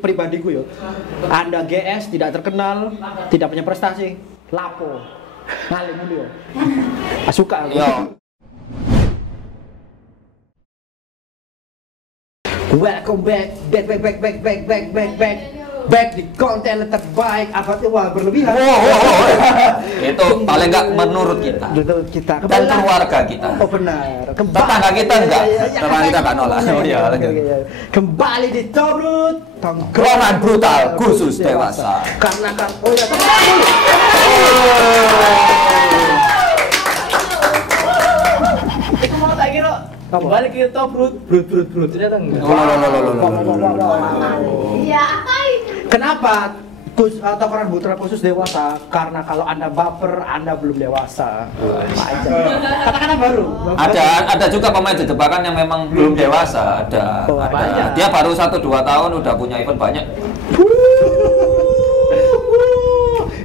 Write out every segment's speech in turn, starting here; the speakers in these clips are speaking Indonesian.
pribadiku yo. Anda GS tidak terkenal, tidak punya prestasi, lapo. Ngalim dulu yo. Suka aku. Yo. Welcome back di konten terbaik apa tuh wah berlebihan. Itu paling enggak menurut kita. Menurut kita Dan keluarga kita. Oh benar. Tetangga kita enggak. Tetangga kita enggak nolak. Oh iya, lanjut. Kembali di Tobrut Tongkrongan brutal khusus dewasa. Karena kan oh ya Mau tak kira kembali ke Tobrut brut ternyata enggak. Iya. Kenapa tongkrongan brutal khusus dewasa? Karena kalau Anda baper, Anda belum dewasa. Kata-kata baru. Ada juga pemain jebakan yang memang belum dewasa. Ada. Dia baru 1-2 tahun udah punya event banyak.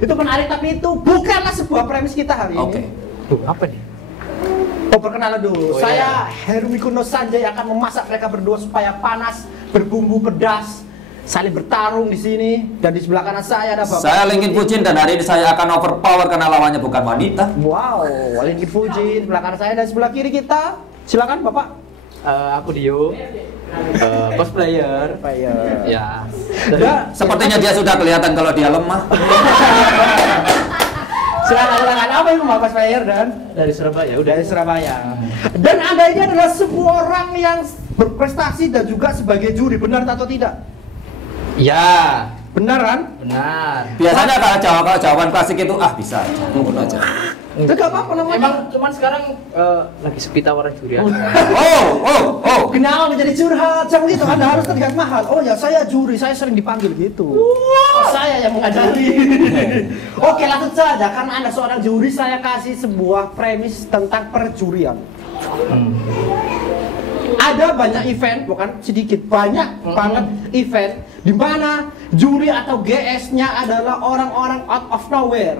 Itu menarik, tapi itu bukanlah sebuah premis kita hari ini. Oke. Apa nih? Oh, perkenalan dulu. Saya Herumi Kuno Sanjay akan memasak mereka berdua supaya panas, berbumbu pedas, saling bertarung di sini. Dan di sebelah kanan saya ada Bapak. Saya Linkin Fujin dan hari ini saya akan overpower karena lawannya bukan wanita. Wow, Linkin Fujin sebelah kanan saya dan sebelah kiri kita. Silakan Bapak. Aku Dio. Cosplayer. Ya. Sepertinya dia sudah kelihatan kalau dia lemah. Silakan apa itu Bapak Cosplayer dan Dari Surabaya. dari Surabaya. Dan Anda ini adalah sebuah orang yang berprestasi dan juga sebagai juri, benar atau tidak? Ya. Benar kan? Benar. Biasanya kalau jawaban klasik itu bisa aja. Ngono aja. Itu gak apa-apa namanya. Emang cuman sekarang lagi sepi tawaran juri. Oh. Kenapa menjadi curhat? Jangan gitu, Anda harus terlihat mahal. Oh ya, saya juri, saya sering dipanggil gitu. Saya yang mengajari. Oke, langsung saja. Karena Anda seorang juri, saya kasih sebuah premis tentang perjurian. Ada banyak event, bukan sedikit, banyak banget event di mana juri atau GS-nya adalah orang-orang out of nowhere.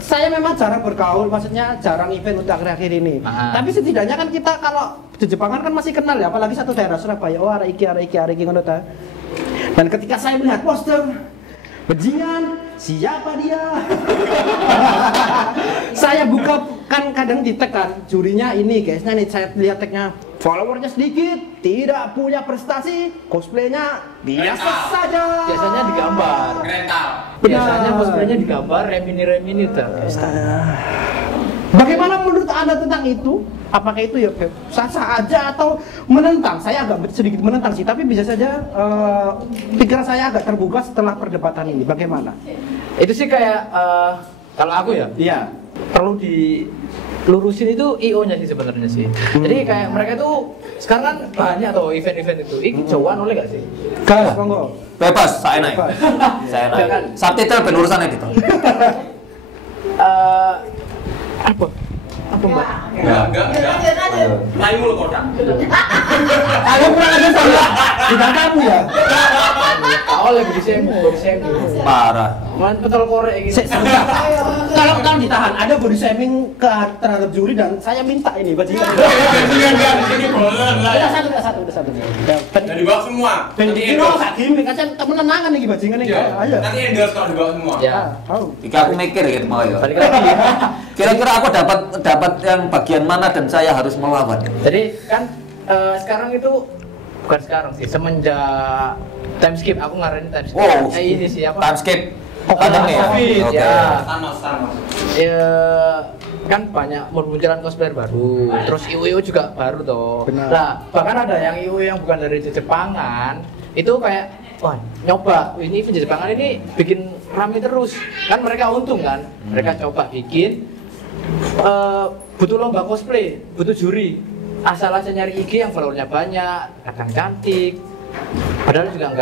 Saya memang jarang bergaul, maksudnya jarang event untuk akhir-akhir ini. Tapi setidaknya kan kita kalau di Jepangan kan masih kenal ya, apalagi satu daerah Surabaya. Oh, arek iki ngono ta. Dan ketika saya melihat poster bajingan, siapa dia? Saya buka kan kadang di tag kan, jurinya ini guysnya nih, saya lihat tagnya followernya sedikit, tidak punya prestasi, cosplaynya biasa saja. Biasanya digambar. Biasanya cosplaynya digambar, remini tuh. Bagaimana menurut Anda tentang itu? Apakah itu ya sah-sah aja atau menentang? Saya agak sedikit menentang sih, tapi bisa saja pikiran saya agak terbuka setelah perdebatan ini. Bagaimana? Itu sih kayak kalau aku ya. Iya. Perlu dilurusin itu IO-nya sih sebenarnya sih. Jadi kayak mereka tuh sekarang kan banyak tuh event-event itu. Ini jauhan oleh gak sih? Gas, monggo. Bebas, saya naik. Saya naik. Subtitle ben urusan editor. Apa mbak? Enggak. Lain mulu kodak. Ada kurang aja sama. Tidak kamu ya? Awal lagi di semi. Parah. Man petol korek gitu. Kalau ditahan, ada body shaming terhadap juri dan saya minta ini bajingan. Enggak, di sini boleh lah. Udah satu. Dan dibawa semua. Ben dikira sak gimmick kan temenan nih bajingan nih. Ayo. Nanti endorse kalau dibawa semua. Ya. Jika aku mikir gitu mau ya. Balik lagi. Kira-kira aku dapat yang bagian mana dan saya harus melawan. Jadi kan sekarang itu bukan sekarang sih, semenjak time skip aku ngarahin time skip. Wow. Ini sih apa? Time skip. Pandemi ya. Covid, Oke. ya. Thanos. Ya kan banyak munculan cosplayer baru, terus IO juga baru toh. Benar. Nah, bahkan ada yang IO yang bukan dari Jepangan, itu kayak wah nyoba ini event Jepangan ini bikin rame terus. Kan mereka untung kan, mereka coba bikin butuh lomba cosplay, butuh juri. Asal aja nyari IG yang followernya banyak, kadang cantik, padahal juga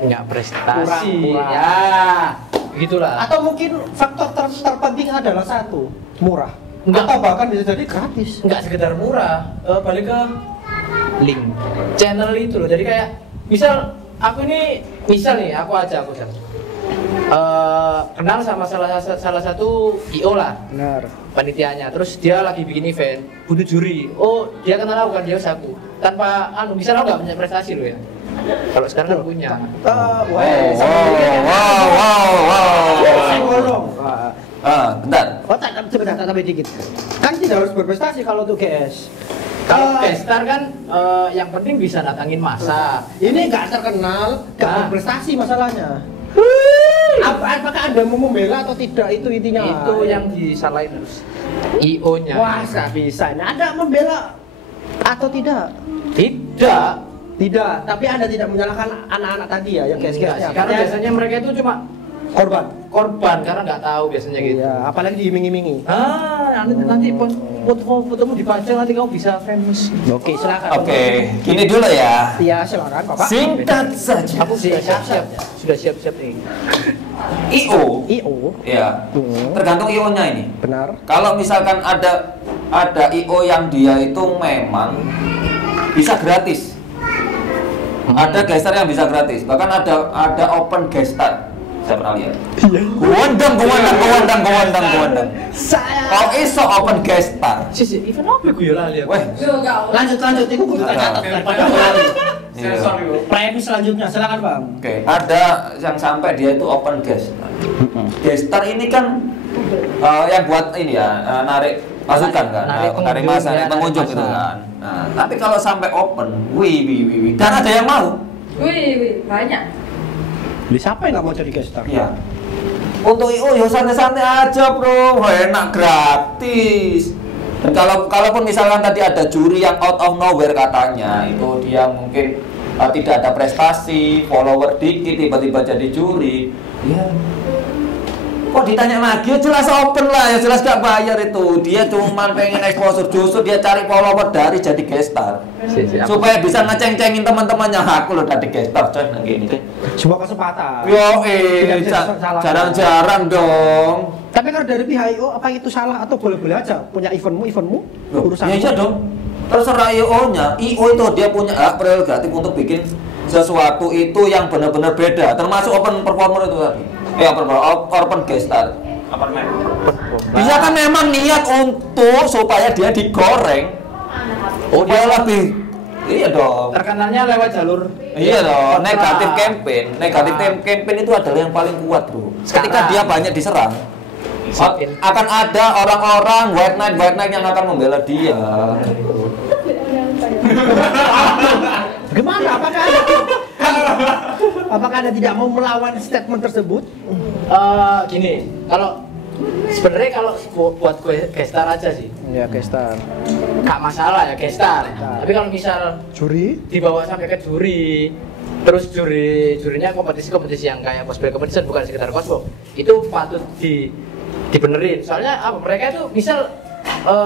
nggak prestasi. Kurang. Ya, gitulah. Atau mungkin faktor terpenting adalah satu, murah. Enggak. Atau bahkan bisa jadi gratis. Nggak sekedar murah, balik ke link channel itu loh. Jadi kayak misal aku kenal sama salah satu IO lah, Benar. panitianya. Terus dia lagi bikin event, butuh juri. Oh, dia kenal aku kan, dia aku. Tanpa misal aku nggak punya prestasi loh ya. Kalau sekarang kan punya. Bentar. Oh, sebentar, tapi dikit. Kan tidak harus berprestasi kalau untuk GS. Kalau gestar kan yang penting bisa datangin masa. Ini nggak terkenal, nggak berprestasi masalahnya. Apakah Anda mau membela atau tidak itu intinya? Itu yang disalahin harus IO-nya. Wah, nggak bisa. Nah, Anda membela atau tidak? Tidak. Tidak, tapi Anda tidak menyalahkan anak-anak tadi ya yang GS-GS-nya. Karena biasanya mereka itu cuma korban karena nggak tahu biasanya gitu. Iya, apalagi diiming-imingi. Nanti fotomu dipajang nanti kamu bisa famous. Oke, silakan. Oke, gini dulu ya. Iya, silakan, Bapak. Singkat saja. Aku sudah siap-siap. Sudah siap-siap nih. IO. Ya. Tergantung IO-nya ini. Benar. Kalau misalkan ada IO yang dia itu memang bisa gratis. Ada gestar yang bisa gratis. Bahkan ada open gestar. Saya pernah lihat. Gowandang. Kalau iso open gestar. Sisi, event apa gue ya lali aku. Weh, Lanjut, itu kudu catat daripada lali. Sensor itu. Premis selanjutnya, silakan, Bang. oke. Ada yang sampai dia itu open gestar. Gestar ini kan yang buat ini ya, narik pasukan kan, narik masa, narik pengunjung gitu kan. Nah, tapi kalau sampai open, wih, dan ada yang mau. Wih, banyak. Di siapa yang nggak mau jadi gestar? Iya. Untuk IO ya santai-santai aja bro, enak gratis. Dan kalaupun misalkan tadi ada juri yang out of nowhere katanya, itu dia mungkin tidak ada prestasi, follower dikit, tiba-tiba jadi juri, ya. Kok ditanya lagi, ya jelas open lah, ya jelas gak bayar itu. Dia cuma pengen exposure, justru dia cari follower dari jadi gestar. Supaya bisa ngeceng-cengin teman-temannya, aku loh dari gestar, coy, nah gini deh. Sebuah kesempatan. Jarang-jarang dong. Tapi kalau dari pihak IO, apa itu salah atau boleh-boleh aja? Punya eventmu, urusan. Ya iya dong. Terserah IO-nya. IO itu dia punya hak prerogatif untuk bikin sesuatu itu yang benar-benar beda, termasuk open performer itu tadi. Open gestar. Dia kan memang niat untuk supaya dia digoreng. Oh, dia lebih. Iya dong. Terkenalnya lewat jalur. Iya dong. Negatif campaign. Negatif campaign itu adalah yang paling kuat, bro. Ketika dia banyak diserang, akan ada orang-orang white knight yang akan membela dia. Gimana? Apakah Anda tidak mau melawan statement tersebut? Gini, kalau sebenarnya kalau buat gue gestar aja sih. Ya, gestar. Gak masalah ya gestar. Tapi kalau misal Juri? dibawa sampai ke juri, terus jurinya kompetisi yang kayak cosplay competition bukan sekedar cosplay, itu patut dibenerin. Soalnya apa? Mereka itu misal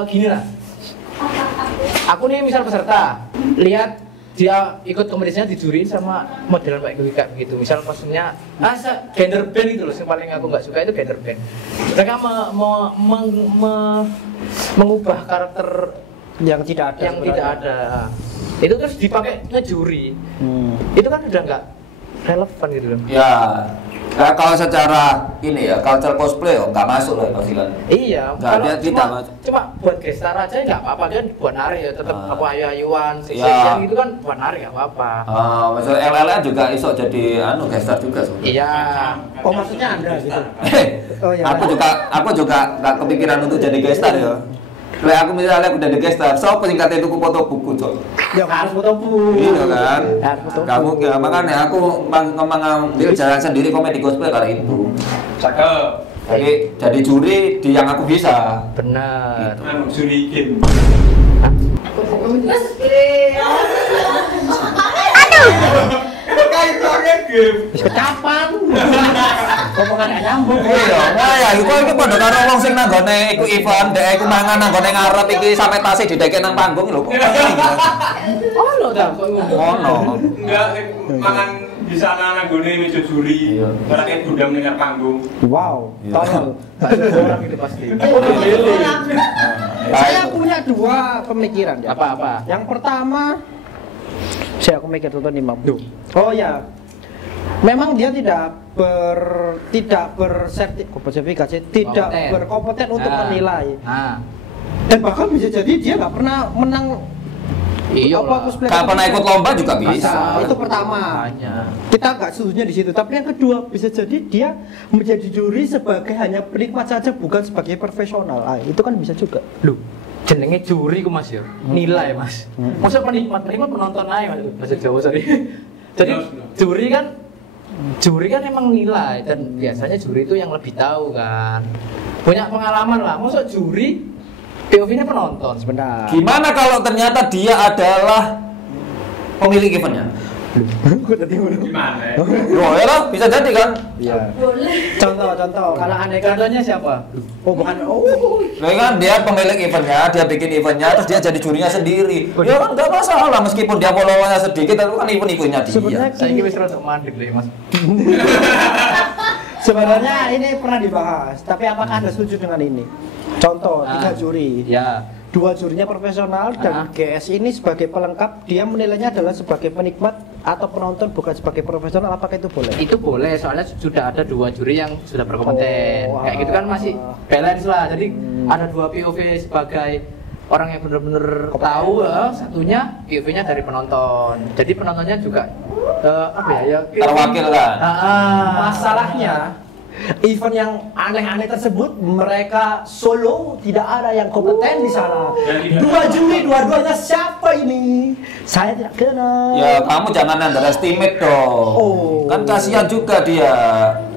gini lah. Aku nih misal peserta, lihat dia ikut kompetisinya dijuriin sama modelan kayak begitu. Misal maksudnya gender band gitu loh, yang paling aku nggak suka itu gender band. Mereka mengubah karakter yang tidak ada. Itu terus dipakai ngejuri. Itu kan udah nggak relevan gitu loh. Ya. Nah, kalau secara ini ya, culture cosplay nggak masuk lah pasti kan. Iya, nggak kalau cuma buat gestar aja nggak apa-apa, kan buat narik ya tetap apa ayu-ayuan, ya. gitu kan buat narik nggak apa-apa. Maksudnya LLA juga iso jadi gestar juga sebenarnya. Iya. Oh, maksudnya Anda gitu. Oh, iya. Aku juga nggak kepikiran untuk jadi gestar ya. Kalau aku misalnya udah di gestar, so singkatnya itu foto buku cok. Ya harus foto buku. Iya kan. Kamu ya, makanya aku mengambil jalan sendiri komedi cosplay kali itu. Cakep. Jadi juri di yang aku bisa. Benar. Anu juri game. Kayak game. Kapan? Kok bukan nyambung? Iya, nah ya iku padha karo wong sing nanggone iku event, dek iku mangan nanggone ngarep iki sampe tasih didekek nang panggung lho. Ono ta kok ngono. Ono. Enggak mangan di sana nanggone meja juri. Ora kayak gudang ning panggung. Wow, tolong. Orang itu pasti. Saya punya dua pemikiran ya. Apa-apa? Yang pertama, aku mikir tonton Imam. Oh ya, memang dia tidak bersertifikasi, tidak berkompeten untuk menilai. Dan bahkan bisa jadi dia nggak pernah menang Iya apa lah. cosplay Kapan itu ikut lomba juga bisa. Itu pertama. Banyak. Kita nggak setujunya di situ. Tapi yang kedua bisa jadi dia menjadi juri sebagai hanya penikmat saja, bukan sebagai profesional. Itu kan bisa juga. Loh, jenenge juri ku Mas ya. Nilai Mas. Masa penikmat penonton aja Mas. Bahasa Jawa sorry. Jadi juri kan emang nilai dan biasanya juri itu yang lebih tahu kan. Punya pengalaman lah. Masa juri POV-nya penonton. Sebentar. Gimana kalau ternyata dia adalah pemilik eventnya? Gue tadi mau. Gimana ya? Oh ya lah, bisa jadi kan? Iya. Boleh. Contoh. Kalau aneh contohnya siapa? Oh bukan. Oh. Nah, kan dia pemilik eventnya, dia bikin eventnya, terus dia jadi jurinya sendiri. Ya kan nggak masalah meskipun dia followernya sedikit, itu kan event-eventnya dia. Sebenarnya Saya kira wis rada mandek deh Mas. Sebenarnya ini pernah dibahas. Tapi apakah Anda setuju dengan ini? Contoh, 3 juri. Ya. 2 jurinya profesional dan GS ini sebagai pelengkap, dia menilainya adalah sebagai penikmat atau penonton, bukan sebagai profesional. Apakah itu boleh? Itu boleh, soalnya sudah ada 2 juri yang sudah berkompeten. Oh, Kayak gitu kan masih balance lah. Jadi ada 2 POV sebagai orang yang benar-benar tahu, satunya POV-nya dari penonton. Jadi penontonnya juga apa ya? Terwakil kan? Masalahnya event yang aneh-aneh tersebut mereka solo, tidak ada yang kompeten di sana. 2 juri, dua-duanya siapa ini? Saya tidak kenal. Ya kamu jangan underestimate dong. Oh. Kan kasihan juga dia.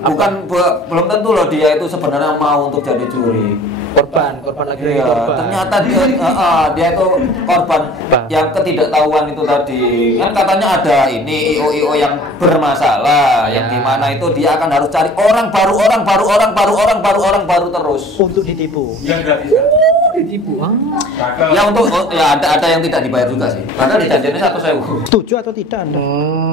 Belum tentu loh dia itu sebenarnya mau untuk jadi juri. korban lagi Iya, korban. ternyata dia itu korban yang ketidaktahuan itu tadi. Kan katanya ada ini IO yang bermasalah, yang dimana itu dia akan harus cari orang baru terus. Untuk ditipu. Yang gratis. Ditipu. Ya untuk ya ada yang tidak dibayar juga sih. Padahal dijanjinya 1.000. Setuju atau tidak Anda?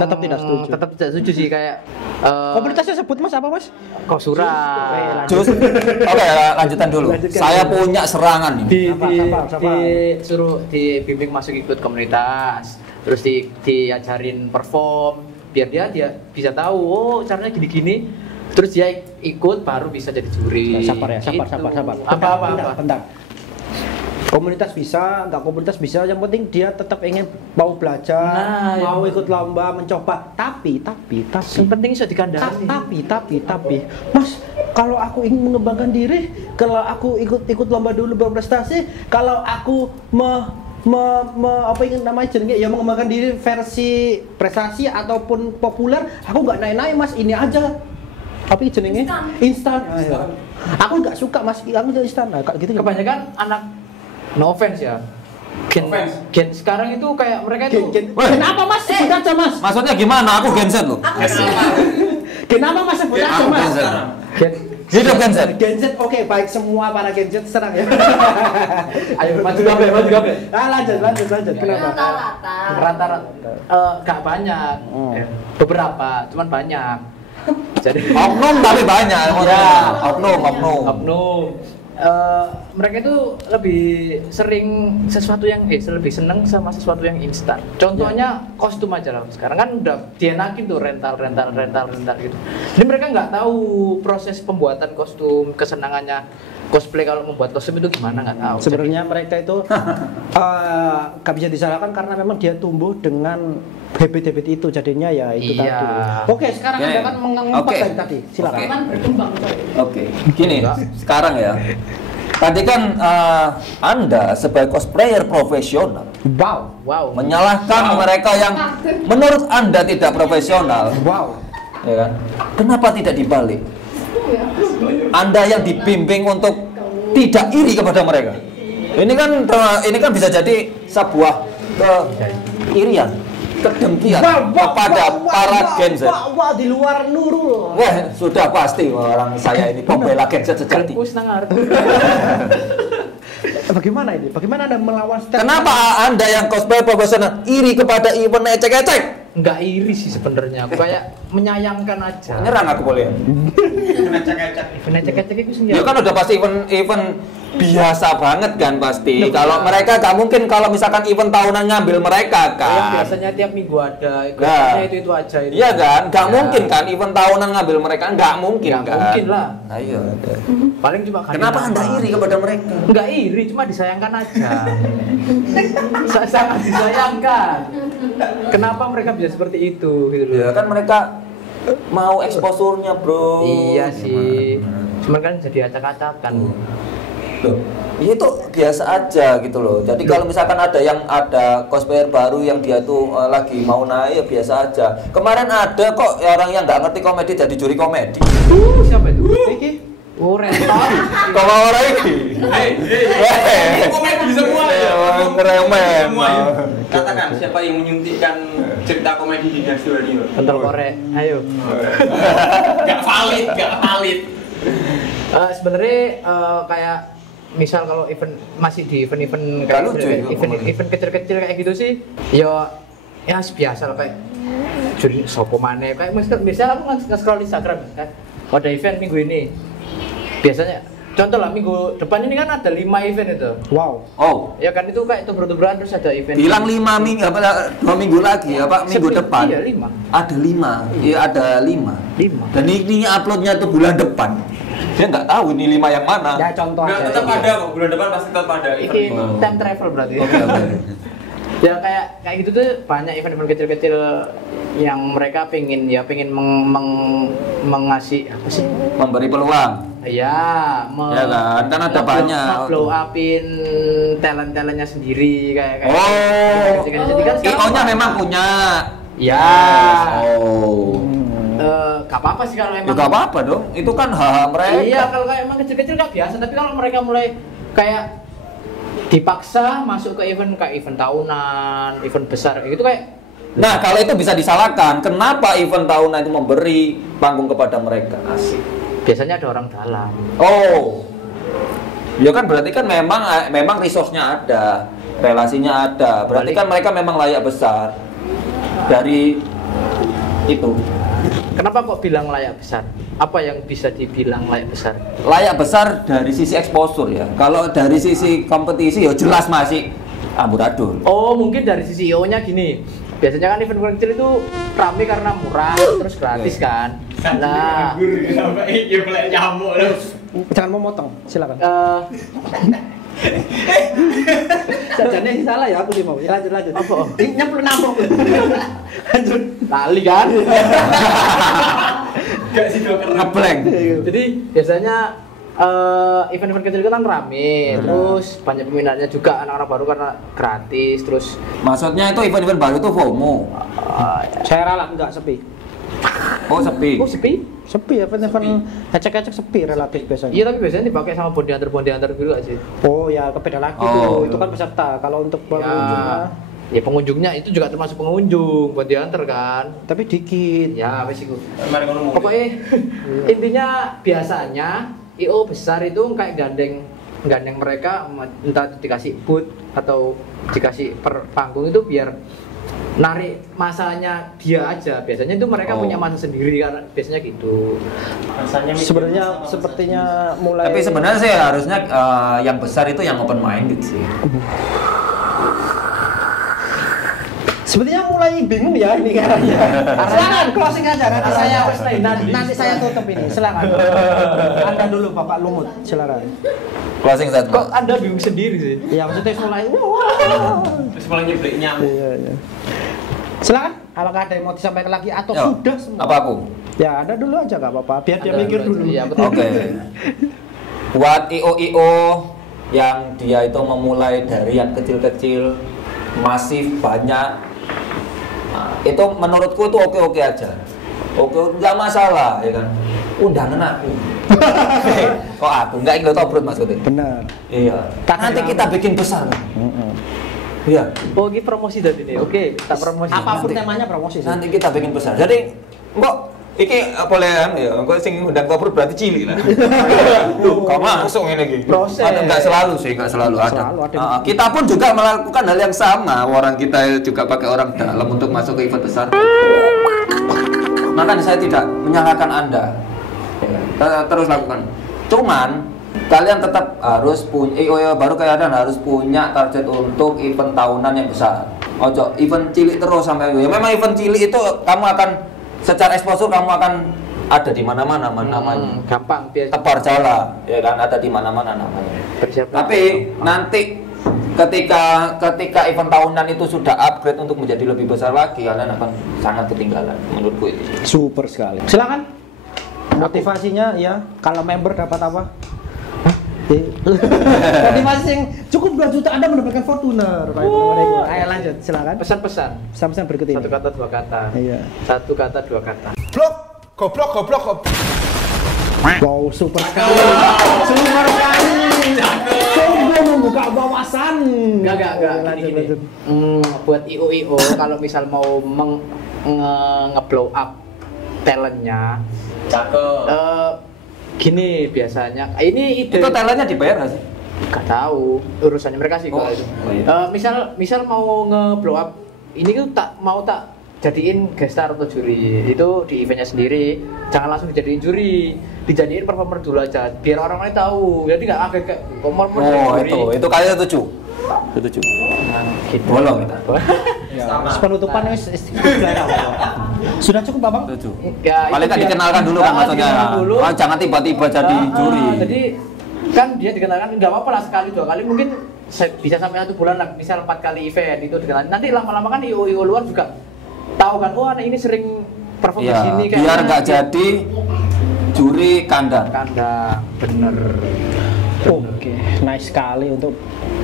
Tetap tidak setuju. Tetap tidak setuju sih kayak Komunitasnya sebut Mas apa Mas? Kosuran. Jus. Oke, lanjutan dulu. Saya punya serangan ini. Suruh dibimbing masuk ikut komunitas, terus diajarin perform biar dia bisa tahu oh caranya gini-gini, terus dia ikut baru bisa jadi juri. Sabar. Apa? Bentar. Komunitas bisa, nggak komunitas bisa, yang penting dia tetap ingin mau belajar, mau ikut lomba, mencoba. Tapi Yang penting bisa dikandani. tapi Mas, kalau aku ingin mengembangkan diri, kalau aku ikut lomba dulu berprestasi, kalau aku apa yang namanya jenenge ya mengembangkan diri versi prestasi ataupun populer, aku nggak naik Mas, ini aja. Tapi jenenge instan. Aku nggak suka Mas, aku instan. Nah, gitu. Kebanyakan anak no offense ya. Gen sekarang itu kayak mereka itu Kenapa Mas? Sebut aja Mas. Maksudnya gimana? Aku Gen Z loh. Kenapa Mas sebut aja Aku Mas? Gen Z. Gen Hidup Gen Z. Gen Z, oke, baik semua para Gen Z serang ya. Ayo maju gabe. Lanjut. Kenapa? Rata-rata. Gak banyak. Beberapa, cuman banyak. Jadi Oknum tapi banyak. Ya. Oknum. Mereka itu lebih sering sesuatu yang lebih seneng sama sesuatu yang instan. Contohnya kostum aja lah. Sekarang kan udah dienakin tuh rental gitu. Jadi mereka nggak tahu proses pembuatan kostum, kesenangannya cosplay kalau membuat kostum itu gimana, nggak tahu. Sebenarnya mereka itu nggak bisa disalahkan karena memang dia tumbuh dengan habit itu, jadinya ya itu Iya. tadi. Oke, sekarang Anda kan mengumpat dari tadi. Silakan. Oke. Cuman berkembang coy. Oke, gini sekarang ya. Tadi kan Anda sebagai cosplayer profesional Wow. menyalahkan mereka yang menurut Anda tidak profesional, Wow. ya kan? Kenapa tidak dibalik? Anda yang dibimbing untuk tidak iri kepada mereka. Ini kan bisa jadi sebuah keirian, kedengkian kepada para Gen Z. Wah, di luar Nurul. Wah, sudah pasti orang saya ini pembela Gen Z sejati. Wis nang ngarep. Bagaimana ini? Bagaimana Anda melawan step? Kenapa Anda yang cosplay profesional iri kepada event ecek-ecek? Nggak iri sih sebenarnya. Aku kayak menyayangkan aja. Nyerang aku boleh. Ngecek-ngecek. Ecek-ecek itu sendiri. Ya kan udah pasti event biasa banget kan pasti. Kalau mereka gak mungkin kalau misalkan event tahunan ngambil mereka Yang kan. biasanya tiap minggu ada, Nah. ikutnya itu aja. Itu. Iya kan? Gak Ya. mungkin kan event tahunan ngambil mereka, gak mungkin Nggak kan. mungkin lah. Nah, iya. Paling cuma Kenapa Anda iri kepada mereka? Enggak iri, cuma disayangkan aja. Sangat disayangkan. Kenapa mereka bisa seperti itu gitu loh. Ya kan mereka mau exposure-nya, Bro. Iya sih. Gimana? Cuman kan jadi acak-acakan. Loh, itu biasa aja gitu loh. Jadi kalau misalkan ada cosplayer baru yang dia tuh lagi mau naik ya biasa aja. Kemarin ada kok orang yang nggak ngerti komedi jadi juri komedi. Siapa itu? Iki. Oh, Renton. Kalau orang ini, Komedi semua ya. Ngeremen. Semua ya. Katakan siapa yang menyuntikkan cerita komedi di Dance Radio? Bentar korek. Ayo. Gak valid. Sebenarnya kayak misal kalau event masih di event-event Nggak kayak lucu ya, event kecil-kecil kayak gitu sih, ya biasa lah kayak juri sopo maneh kayak misalnya aku nge-scroll Instagram kan, ada event minggu ini, biasanya contoh lah minggu depan ini kan ada 5 event itu, Wow. Oh, ya kan itu kayak tuber-tuberan terus ada event. bilang 5 minggu apa 2 minggu lagi apa minggu depan? Iya 5. Ada 5. Iya ada 5. 5. Dan ini uploadnya tuh bulan depan. Dia nggak tahu ini 5 yang mana. Ya contoh Nggak, aja. tetap ada kok, bulan depan pasti tetap ada Iki event. time travel berarti. Oke. Ya kayak gitu tuh banyak event-event kecil-kecil yang mereka pengen mengasih apa sih? Memberi peluang. Ya, Ya kan ada banyak. blow upin talent-talentnya sendiri kayak Oh, jadi kan sekarang IO-nya memang punya. ya Oh. gak apa-apa sih kalau Ya emang gak apa-apa dong. Itu kan hak mereka. iya kalau kayak emang kecil-kecil gak biasa, tapi kalau mereka mulai kayak dipaksa masuk ke event kayak event tahunan, event besar kayak gitu kayak Nah, kalau itu bisa disalahkan. Kenapa event tahunan itu memberi panggung kepada mereka? Asik. biasanya ada orang dalam. Oh. Ya kan berarti kan memang resource-nya ada, relasinya ada. Berarti kan mereka memang layak besar dari itu. Kenapa kok bilang layak besar? Apa yang bisa dibilang layak besar? Layak besar dari sisi exposure ya. Kalau dari sisi kompetisi ya jelas masih amburadul. Oh, mungkin dari sisi IO-nya gini. Biasanya kan event kecil itu rame karena murah, terus gratis kan. Nah, Sampai iki mulai nyamuk loh. Jangan memotong, silakan. Sajane sih salah ya aku sih mau. Ya lanjut. Apa? Ini nyemplung nampung. Lanjut. Lali kan. Gak sih dokter. Ngeblank. Jadi biasanya event-event kecil itu kan rame, terus banyak peminatnya juga anak-anak baru karena gratis, terus Maksudnya itu event-event baru itu FOMO. Saya ralat enggak sepi. Oh, sepi. oh sepi. Sepi ya, event-event ecek-ecek sepi relatif biasanya. Iya tapi biasanya dipakai sama bondi antar gitu gak sih? Oh ya, kebeda lagi Oh. tuh. Itu kan peserta. Kalau untuk pengunjungnya, Ya pengunjungnya itu juga termasuk pengunjung bondi antar kan. tapi dikit. Ya wes iku. Mari ngono. Pokoknya intinya biasanya IO besar itu kayak gandeng mereka entah dikasih booth atau dikasih per panggung itu biar narik masanya dia aja. Biasanya itu mereka Oh. punya masa sendiri karena biasanya gitu. Sebenarnya sepertinya mulai. Tapi sebenarnya sih harusnya yang besar itu yang open minded sih. Sepertinya mulai bingung ya ini kayaknya. Silakan closing aja nanti saya tutup ini. Silakan. Anda dulu Bapak Lumut, silakan. Closing statement. Kok Anda bingung sendiri sih? Ya maksudnya mulai. Terus mulai nyeblek nyamuk. Iya. Silakan. Apakah ada yang mau disampaikan lagi atau Yo, sudah semua? apa aku? Ya, Anda dulu aja nggak apa-apa. Biar dia Anda mikir dulu dulu. aja. Iya, betul. Oke. Buat IO yang dia itu memulai dari yang kecil-kecil, masif banyak, itu menurutku itu oke-oke aja. Oke, nggak masalah ya kan. Undangan aku. Kok aku nggak ingin tobrut maksudnya? Benar. Iya. Nanti kita bikin besar. Iya. Oh, ini promosi dari ini. Oke, tak promosi. Apapun Nanti- temanya promosi sih. Nanti kita bikin besar. Jadi, kok iki boleh ya, kok sing undang tobrut berarti cilik lah. Duh, kau masuk ini iki. Proses. Enggak selalu sih, enggak selalu ada. Selalu ada. Kita pun juga melakukan hal yang sama. Orang kita juga pakai orang dalam untuk masuk ke event besar. Makanya saya tidak menyalahkan Anda. Terus lakukan. Cuman kalian tetap harus punya IO baru kalian harus punya target untuk event tahunan yang besar. Ojo event cilik terus sampai ya memang event cilik itu kamu akan secara exposure kamu akan ada di mana-mana namanya. Gampang biar Tebar jala ya kan ada di mana-mana namanya. bersiap. Tapi nanti ketika event tahunan itu sudah upgrade untuk menjadi lebih besar lagi, kalian akan sangat ketinggalan menurutku itu. Super sekali. Silakan. Motivasinya ya, kalau member dapat apa? Motivasi yang cukup 2 juta Anda mendapatkan Fortuner. Ayo lanjut, silakan. Pesan-pesan. Pesan berikut ini. Satu kata dua kata. Iya. Satu kata dua kata. Goblok. Wow, super sekali. Super sekali. Coba membuka wawasan. Enggak. Lanjut, Gini. lanjut. Buat IO kalau misal mau nge-blow up talentnya, Cakep. gini biasanya. Ini ide. Itu talentnya dibayar nggak sih? Gak tahu urusannya mereka sih kalau itu. iya. Misal mau nge-blow up, ini tuh tak jadiin guest star atau juri itu di eventnya sendiri, jangan langsung dijadiin juri, dijadiin performer dulu aja biar orang lain tahu, jadi nggak kayak performer juri. itu kalian setuju Gitu. bolong kita Penutupan sudah cukup, Bang? setuju Ya, paling kan dikenalkan dulu kan maksudnya dulu. jangan tiba-tiba jadi juri Jadi kan dia dikenalkan nggak apa-apa lah sekali 2 kali mungkin bisa sampai 1 bulan lah, misal 4 kali event itu dikenalkan. Nanti lama-lama kan IO luar juga tahu kan, oh anak ini sering perform ya, sini biar nggak jadi juri kandang. Bener. Oke, nice sekali untuk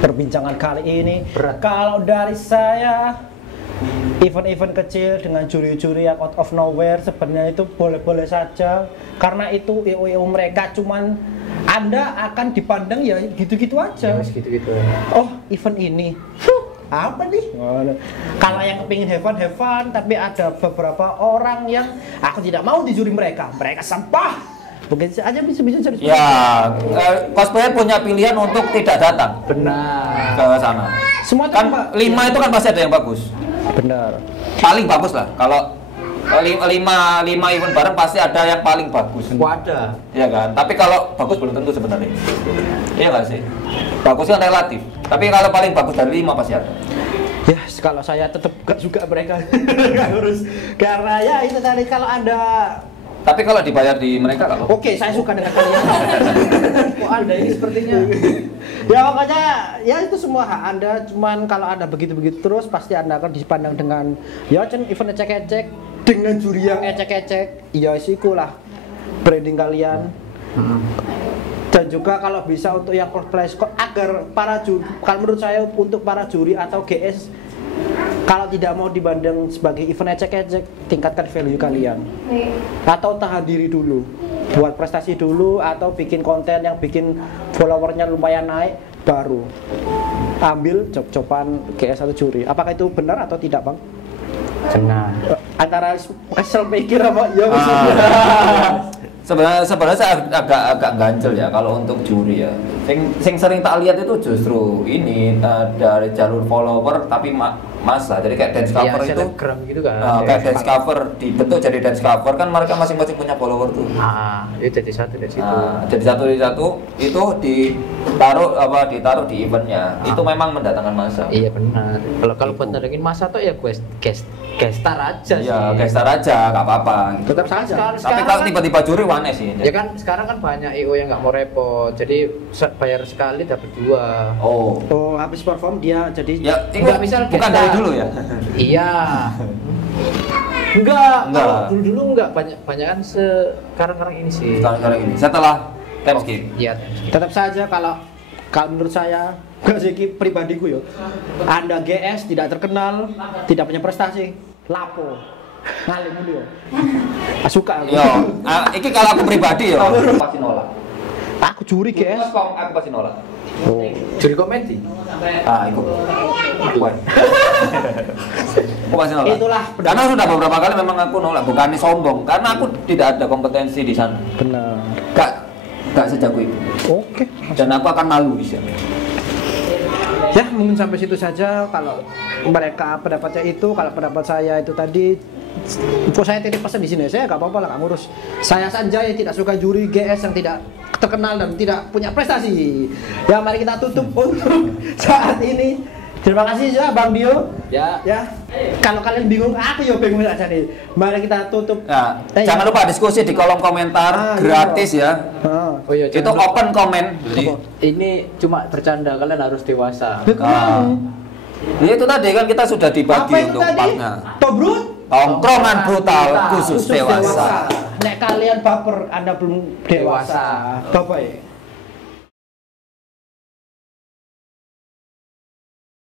perbincangan kali ini. Berat. Kalau dari saya, event-event kecil dengan juri-juri yang out of nowhere sebenarnya itu boleh-boleh saja, karena itu IO mereka cuman Anda akan dipandang ya gitu-gitu aja. Gitu-gitu. Oh, event ini. Apa nih? Kalau yang kepingin have fun, tapi ada beberapa orang yang aku tidak mau di juri mereka sampah. Begitu aja bisa jadi. Ya, cosplayer punya pilihan untuk tidak datang Benar. ke sana. Semua Kan 5 itu kan pasti ada yang bagus. benar. Paling bagus lah. Kalau 5 event bareng pasti ada yang paling bagus. Wadah. Iya kan? Tapi kalau bagus belum tentu sebenarnya. Iya nggak sih? Bagus kan relatif. Tapi kalau paling bagus dari 5 pasti ada. Ya, kalau saya tetap gak suka mereka nggak ngurus. Karena ya itu tadi kalau Anda Tapi kalau dibayar di mereka nggak apa-apa. oke, saya suka dengan kalian. Kok Anda ini sepertinya Ya pokoknya ya itu semua hak Anda, cuman kalau Anda begitu-begitu terus pasti Anda akan dipandang dengan ya event ecek-ecek dengan juri yang ecek-ecek. Ya sikulah branding kalian. Dan juga kalau bisa untuk yang cosplay agar para juri, kalau menurut saya untuk para juri atau GS kalau tidak mau dibanding sebagai event ecek-ecek, tingkatkan value kalian. Atau tahan diri dulu, buat prestasi dulu, atau bikin konten yang bikin followernya lumayan naik, baru ambil job-joban GS atau juri. Apakah itu benar atau tidak, Bang? benar. Antara kesel pikir apa? Ya Sebenarnya saya agak ganjel ya kalau untuk juri ya. Sing sering tak lihat itu justru ini dari jalur follower tapi masa. Jadi kayak dance cover itu Telegram gitu kan. kayak dance cover dibentuk jadi dance cover kan mereka masing-masing punya follower tuh. Itu jadi satu dari situ. Jadi satu itu ditaruh di eventnya. Itu memang mendatangkan massa. Iya benar. Kalau buat nandangin masa tuh ya guest star aja sih. Iya, guest star aja, nggak apa-apa. Gitu. tetap saja. Tapi kalau tiba-tiba juri aneh sih. Ya kan sekarang kan banyak IO yang nggak mau repot, jadi bayar sekali dapat 2. Oh. Oh, habis perform dia jadi Ya, itu Nggak, misal bukan kita- dari dulu ya. Iya. Enggak, Enggak. kalau dulu enggak banyak sekarang ini sih. Sekarang ini. Setelah time skip. Iya. tetap saja kalau menurut saya segi pribadiku yo, Anda GS tidak terkenal, tidak punya prestasi, lapo ngalih mulu yo. Suka aku. Yo, iki kalau aku pribadi yo, pasti nolak. Aku juri GS. Aku pasti nolak. Oh. Juri komedi. Ikut. Bukan. Aku pasti nolak. Itulah. Karena sudah beberapa kali memang aku nolak, bukannya sombong, karena aku tidak ada kompetensi di sana. Benar. Gak sejago itu. Oke. Dan aku akan malu di sana. Ya, mungkin sampai situ saja kalau mereka pendapatnya itu, kalau pendapat saya itu tadi kok saya titip pesan di sini, saya nggak apa-apa lah, nggak ngurus. Saya saja yang tidak suka juri GS yang tidak terkenal dan tidak punya prestasi. Ya mari kita tutup untuk saat ini. Terima kasih ya Bang Dio. Ya. Kalau kalian bingung, aku ya bingung aja nih. Mari kita tutup. Nah, jangan lupa diskusi di kolom komentar gratis ya. Oh iya, Itu open comment. Jadi ini cuma bercanda, kalian harus dewasa. ya itu tadi kan kita sudah dibagi Apa itu untuk tadi? partnya. Tobrut? Tongkrongan brutal khusus dewasa. Nek kalian baper, Anda belum dewasa. Bapak ya.